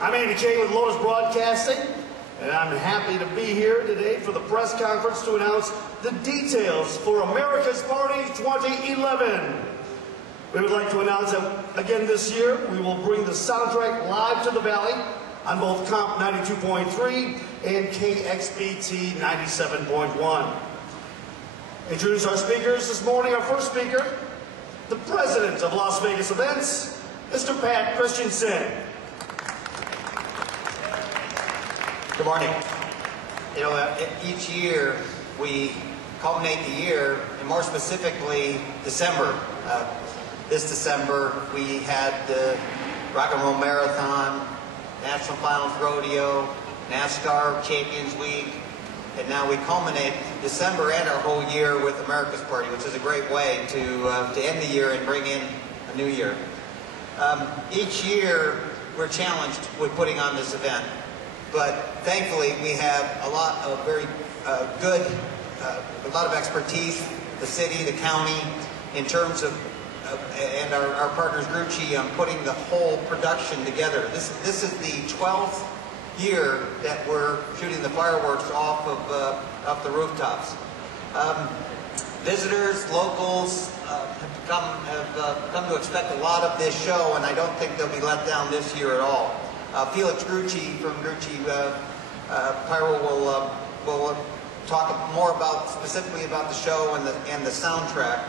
I'm Andy Kane with Lotus Broadcasting, and I'm happy to be here today for the press conference to announce the details for America's Party 2011. We would like to announce that again this year, we will bring the soundtrack live to the Valley on both Comp 92.3 and KXBT 97.1. Introduce our speakers this morning. Our first speaker, the president of Las Vegas Events, Mr. Pat Christensen. Good morning. You know, each year we culminate the year, and more specifically, December. This December we had the Rock and Roll Marathon, National Finals Rodeo, NASCAR Champions Week, and now we culminate December and our whole year with America's Party, which is a great way to end the year and bring in a new year. Each year we're challenged with putting on this event, but thankfully we have a lot of very good, a lot of expertise, the city, the county, in terms of and our partners Grucci on putting the whole production together. This is the 12th year that we're shooting the fireworks off the rooftops. Visitors, locals have come to expect a lot of this show, and I don't think they'll be let down this year at all. Felix Grucci from Grucci Pyro will talk more specifically about the show and the soundtrack.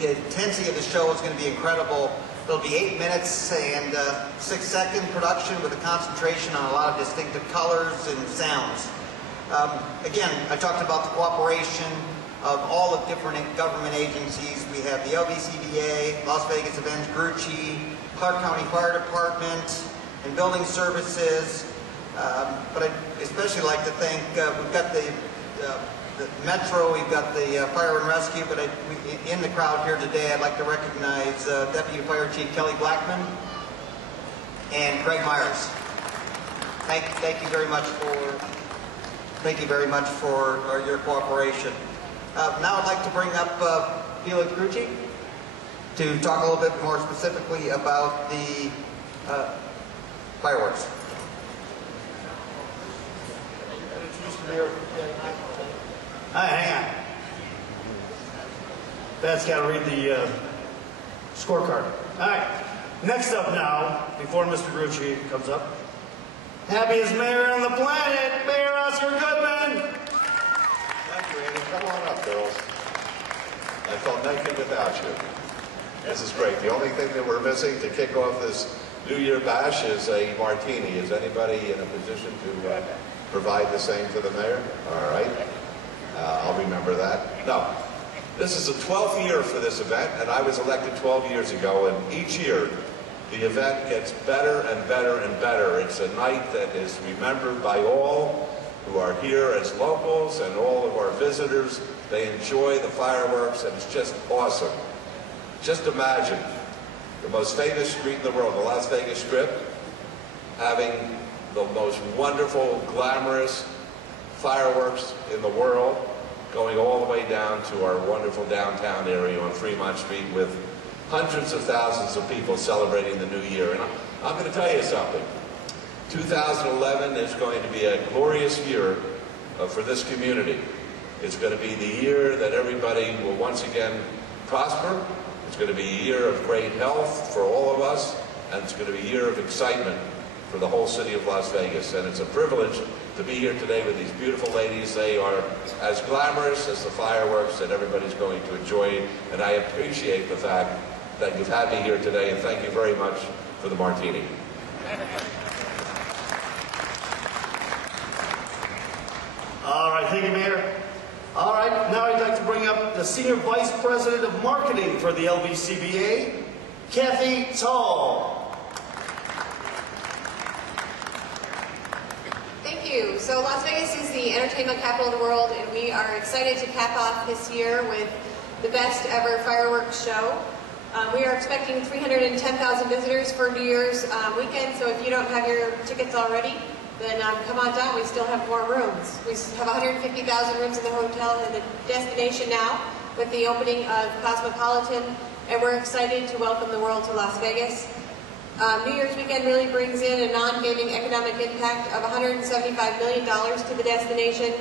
The intensity of the show is going to be incredible. It'll be 8 minutes and 6-second production with a concentration on a lot of distinctive colors and sounds. Again, I talked about the cooperation of all the different government agencies. We have the LVCVA, Las Vegas Events, Grucci, Clark County Fire Department, and Building Services. But I'd especially like to thank, we've got the Metro, we've got the Fire and Rescue, but in the crowd here today, I'd like to recognize Deputy Fire Chief Kelly Blackman and Craig Myers. Thank you very much for your cooperation. Now I'd like to bring up Felix Grucci to talk a little bit more specifically about the fireworks. Hang on. Pat's got to read the scorecard. All right. Next up now, before Mr. Grucci comes up, happiest mayor on the planet, Mayor Oscar Goodman. Thank you, Andy. Come on up, girls. I felt naked without you. This is great. The only thing that we're missing to kick off this New Year bash is a martini. Is anybody in a position to provide the same to the mayor? All right. I'll remember that. No. This is the 12th year for this event, and I was elected 12 years ago, and each year the event gets better and better and better. It's a night that is remembered by all who are here as locals and all of our visitors. They enjoy the fireworks, and it's just awesome. Just imagine the most famous street in the world, the Las Vegas Strip, having the most wonderful, glamorous fireworks in the world, going all the way down to our wonderful downtown area on Fremont Street with hundreds of thousands of people celebrating the new year. And I'm going to tell you something. 2011 is going to be a glorious year for this community. It's going to be the year that everybody will once again prosper. It's going to be a year of great health for all of us, and it's going to be a year of excitement for the whole city of Las Vegas. And it's a privilege to be here today with these beautiful ladies. They are as glamorous as the fireworks that everybody's going to enjoy. And I appreciate the fact that you've had me here today, and thank you very much for the martini. All right, thank you, Mayor. All right, now I'd like to bring up the Senior Vice President of Marketing for the LVCVA, Kathy Tall. Thank you. So Las Vegas is the entertainment capital of the world, and we are excited to cap off this year with the best ever fireworks show. We are expecting 310,000 visitors for New Year's weekend, so if you don't have your tickets already, then come on down. We still have more rooms. We have 150,000 rooms in the hotel and the destination now with the opening of Cosmopolitan, and we're excited to welcome the world to Las Vegas. New Year's weekend really brings in a non-gaming economic impact of $175 million to the destination.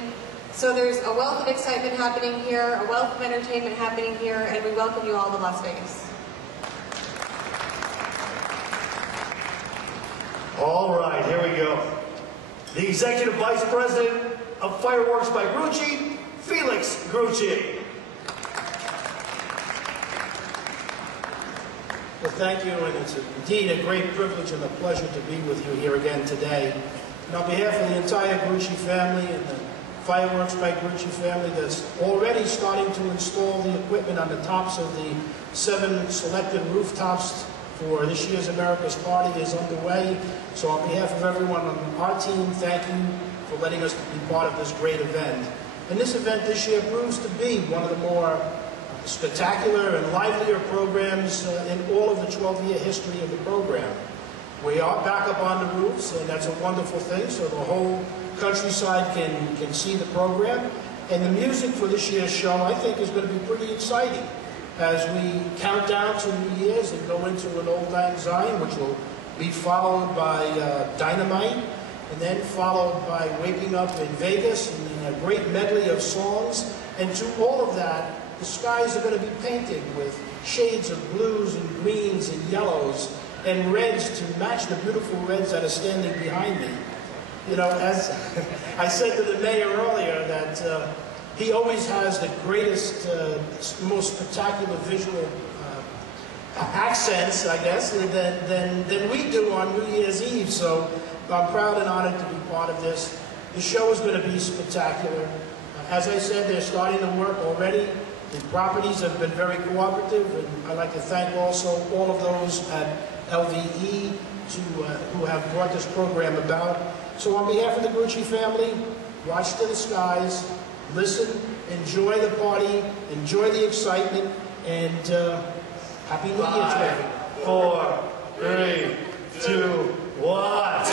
So there's a wealth of excitement happening here, a wealth of entertainment happening here, and we welcome you all to Las Vegas. All right, here we go. The Executive Vice President of Fireworks by Grucci, Felix Grucci. Well, thank you, and it's indeed a great privilege and a pleasure to be with you here again today. And on behalf of the entire Grucci family and the Fireworks by Grucci family that's already starting to install the equipment on the tops of the 7 selected rooftops for this year's America's Party is underway. So on behalf of everyone on our team, thank you for letting us be part of this great event. And this event this year proves to be one of the more spectacular and livelier programs in all of the 12-year history of the program. We are back up on the roofs, and that's a wonderful thing, so the whole countryside can see the program. And the music for this year's show, I think, is going to be pretty exciting as we count down to New Year's and go into an Old Lang Syne, which will be followed by Dynamite, and then followed by Waking Up in Vegas, and a great medley of songs. And to all of that, the skies are going to be painted with shades of blues and greens and yellows and reds to match the beautiful reds that are standing behind me. You know, as I said to the mayor earlier, that he always has the greatest, most spectacular visual accents, I guess, than we do on New Year's Eve. So I'm proud and honored to be part of this. The show is going to be spectacular. As I said, they're starting to work already. The properties have been very cooperative, and I'd like to thank also all of those at LVE who have brought this program about. So on behalf of the Grucci family, watch to the skies, listen, enjoy the party, enjoy the excitement, and Happy New Year to everyone. 5, 4, 3, 2, 1.